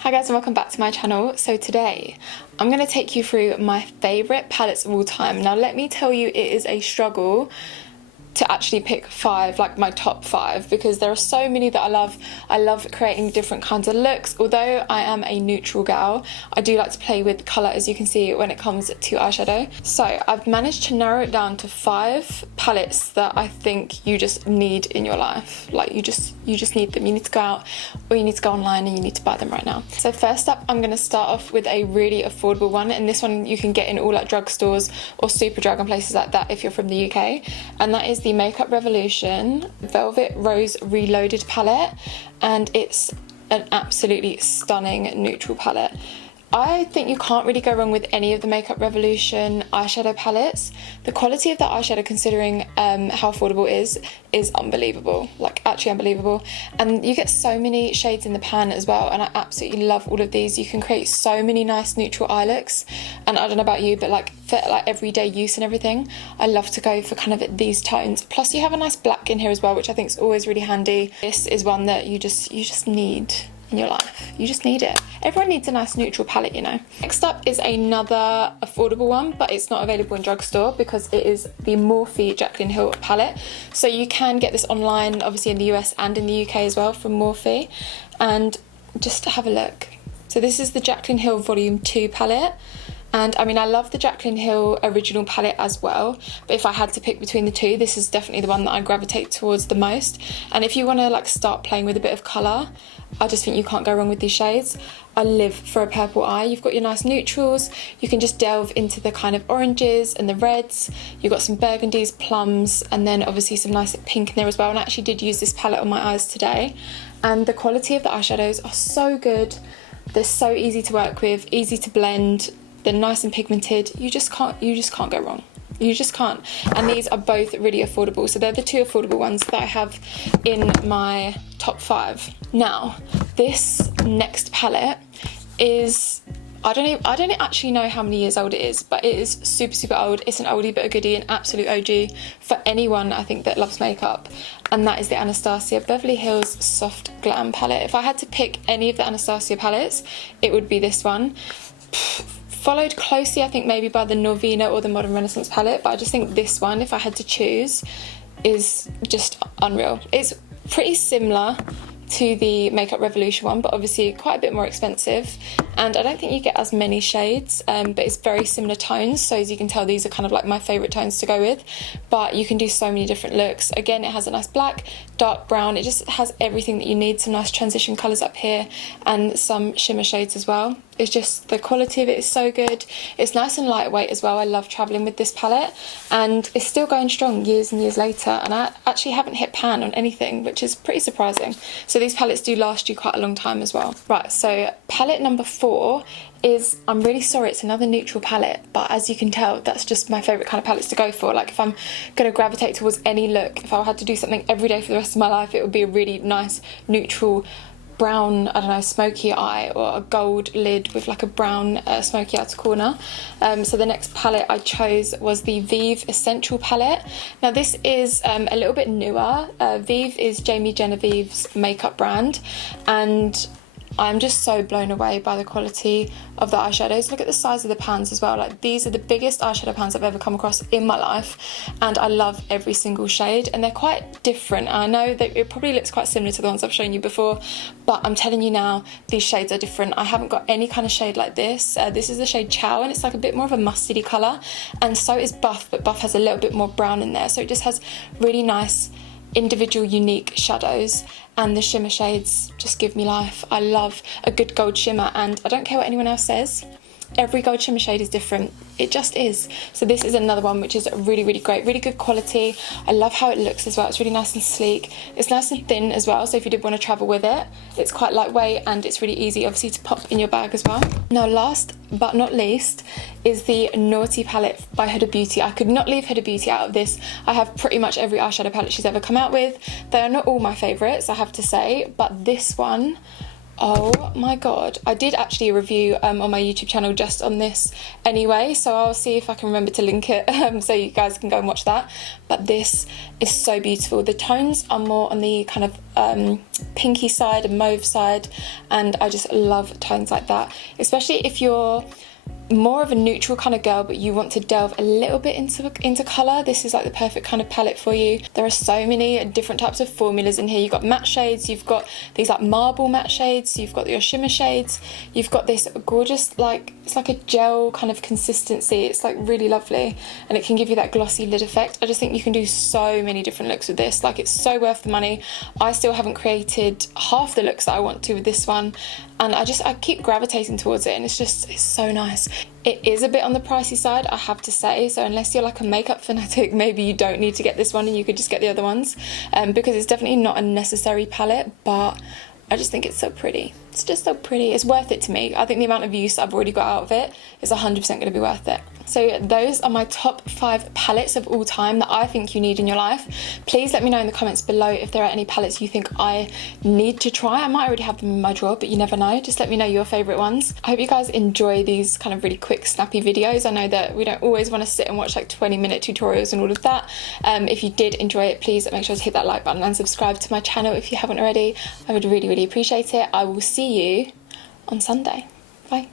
Hi guys and welcome back to my channel. So today I'm going to take you through my favourite palettes of all time. Now let me tell you, it is a struggle to actually pick 5, like my top 5, because there are so many that I love. I love creating different kinds of looks. Although I am a neutral gal, I do like to play with colour, as you can see, when it comes to eyeshadow. So I've managed to narrow it down to 5 palettes that I think you just need in your life. Like you just need them. You need to go out or you need to go online and you need to buy them right now. So first up, I'm going to start off with a really affordable one, and this one you can get in all like drugstores or Superdrug and places like that if you're from the UK, and that is the Makeup Revolution Velvet Rose Reloaded palette, and it's an absolutely stunning neutral palette. I think you can't really go wrong with any of the Makeup Revolution eyeshadow palettes. The quality of the eyeshadow, considering how affordable it is unbelievable, like actually unbelievable. And you get so many shades in the pan as well, and I absolutely love all of these. You can create so many nice neutral eye looks, and I don't know about you, but like for like everyday use and everything, I love to go for kind of these tones. Plus you have a nice black in here as well, which I think is always really handy. This is one that you just need in your life. You just need it. Everyone needs a nice neutral palette, you know. Next up is another affordable one, but it's not available in drugstore because it is the Morphe Jaclyn Hill palette. So you can get this online, obviously in the US and in the UK as well, from Morphe. And just have a look. So this is the Jaclyn Hill Volume 2 palette. And I mean, I love the Jaclyn Hill original palette as well, but if I had to pick between the two, this is definitely the one that I gravitate towards the most. And if you want to like start playing with a bit of colour, I just think you can't go wrong with these shades. I live for a purple eye. You've got your nice neutrals, you can just delve into the kind of oranges and the reds, you've got some burgundies, plums, and then obviously some nice pink in there as well. And I actually did use this palette on my eyes today, and the quality of the eyeshadows are so good. They're so easy to work with, easy to blend. They're nice and pigmented. You just can't go wrong. You just can't. And these are both really affordable. So they're the 2 affordable ones that I have in my top 5. Now, this next palette is, I don't actually know how many years old it is, but it is super old. It's an oldie but a goodie, an absolute OG for anyone I think that loves makeup, and that is the Anastasia Beverly Hills Soft Glam palette. If I had to pick any of the Anastasia palettes, it would be this one. Followed closely, I think, maybe by the Norvina or the Modern Renaissance palette, but I just think this one, if I had to choose, is just unreal. It's pretty similar to the Makeup Revolution one, but obviously quite a bit more expensive, and I don't think you get as many shades, but it's very similar tones. So as you can tell, these are kind of like my favourite tones to go with, but you can do so many different looks. Again, it has a nice black, dark brown, it just has everything that you need. Some nice transition colours up here and some shimmer shades as well. It's just, the quality of it is so good. It's nice and lightweight as well. I love travelling with this palette, and it's still going strong years and years later, and I actually haven't hit pan on anything, which is pretty surprising. So these palettes do last you quite a long time as well. Right, so palette number 4 is, I'm really sorry, it's another neutral palette, but as you can tell, that's just my favourite kind of palettes to go for. Like if I'm going to gravitate towards any look, if I had to do something every day for the rest of my life, it would be a really nice neutral brown, I don't know, smoky eye, or a gold lid with like a brown smoky outer corner. So the next palette I chose was the Vieve Essential palette. Now this is a little bit newer. Vieve is Jamie Genevieve's makeup brand, and I'm just so blown away by the quality of the eyeshadows. Look at the size of the pans as well. Like, these are the biggest eyeshadow pans I've ever come across in my life, and I love every single shade, and they're quite different. I know that it probably looks quite similar to the ones I've shown you before, but I'm telling you now, these shades are different. I haven't got any kind of shade like this. This is the shade Char, and it's like a bit more of a mustardy colour, and so is Buff, but Buff has a little bit more brown in there, so it just has really nice individual unique shadows, and the shimmer shades just give me life. I love a good gold shimmer, and I don't care what anyone else says, every gold shimmer shade is different. It just is. So this is another one which is really great, really good quality. I love how it looks as well. It's really nice and sleek. It's nice and thin as well, so if you did want to travel with it, it's quite lightweight, and it's really easy obviously to pop in your bag as well. Now last but not least is the Naughty palette by Huda Beauty. I could not leave Huda Beauty out of this. I have pretty much every eyeshadow palette she's ever come out with. They are not all my favourites, I have to say, but this one, oh my god, I did actually a review on my YouTube channel just on this anyway, so I'll see if I can remember to link it so you guys can go and watch that. But this is so beautiful. The tones are more on the kind of pinky side and mauve side, and I just love tones like that, especially if you're more of a neutral kind of girl but you want to delve a little bit into colour. This is like the perfect kind of palette for you. There are so many different types of formulas in here. You've got matte shades, you've got these like marble matte shades, you've got your shimmer shades, you've got this gorgeous, like, it's like a gel kind of consistency. It's like really lovely, and it can give you that glossy lid effect. I just think you can do so many different looks with this. Like, it's so worth the money. I still haven't created half the looks that I want to with this one, and I keep gravitating towards it, and it's so nice. It is a bit on the pricey side, I have to say, so unless you're like a makeup fanatic, maybe you don't need to get this one and you could just get the other ones, because it's definitely not a necessary palette, but I just think it's so pretty. It's just so pretty. It's worth it to me. I think the amount of use I've already got out of it is 100% going to be worth it. So those are my top 5 palettes of all time that I think you need in your life. Please let me know in the comments below if there are any palettes you think I need to try. I might already have them in my drawer, but you never know. Just let me know your favourite ones. I hope you guys enjoy these kind of really quick, snappy videos. I know that we don't always want to sit and watch like 20-minute tutorials and all of that. If you did enjoy it, please make sure to hit that like button and subscribe to my channel if you haven't already. I would really, really appreciate it. I will see you on Sunday. Bye.